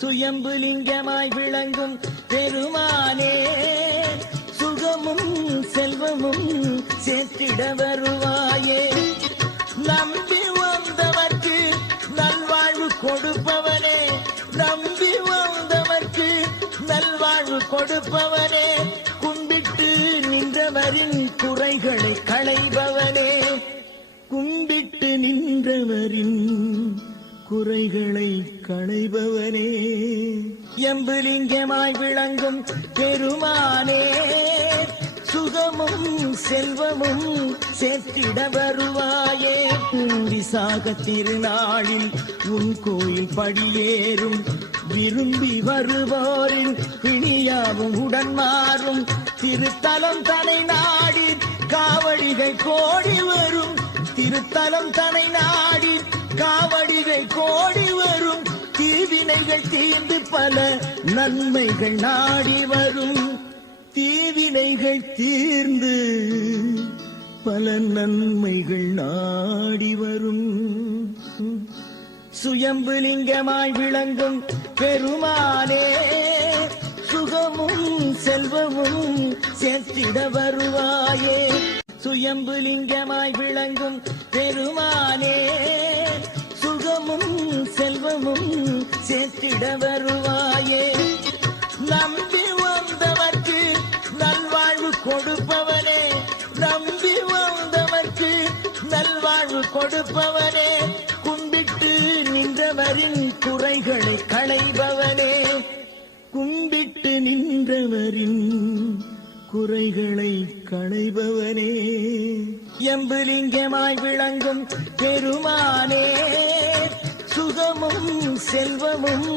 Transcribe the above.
சுயம்பு லிங்கமாய் விளங்கும் பெருமானே சுகமும் செல்வமும் சேர்த்திட வருவாயே. நம்பி வந்தவர்க்கு நல்வாழ்வு கொடுப்பவனே நம்பி வந்தவர்க்கு நல்வாழ்வு கொடுப்பவனே. கும்பிட்டு நின்றவரின் குறைகளை களைபவனே. கும்பிட்டு நின்றவரின் குறைகளை களைபவனே. எம்புலிங்கமாய் விளங்கும் பெருமானே சுகமும் செல்வமும் சேர்த்திட வருவாயே. விசாக திருநாளில் உன் கோயில் படியேறும் விரும்பி வருவோரின் பிணியாவும் உடன் மாறும். திருத்தலம் தனை நாடி காவடிகள் கோடி வரும். திருத்தலம் தனை நாடி கோடி வரும். தீவினைகள் தீர்ந்து பல நன்மைகள் நாடி வரும். தீவினைகள் தீர்ந்து பல நன்மைகள் நாடி வரும். சுயம்பு லிங்கமாய் விளங்கும் பெருமானே சுகமும் செல்வமும் சேர்த்திட வருவாயே. சுயம்பு லிங்கமாய் விளங்கும் பெருமானே சேர்த்திட வருவாயே. நம்பி வந்தவர்க்கு நல்வாழ்வு கொடுப்பவனே. நம்பி வந்தவர்க்கு நல்வாழ்வு கொடுப்பவனே. கும்பிட்டு நின்றவரின் குறைகளை களைபவனே. கும்பிட்டு நின்றவரின் குறைகளை களைபவனே. எம்புலிங்கமாய் விளங்கும் பெருமானே. சுகமும் செல்வமும்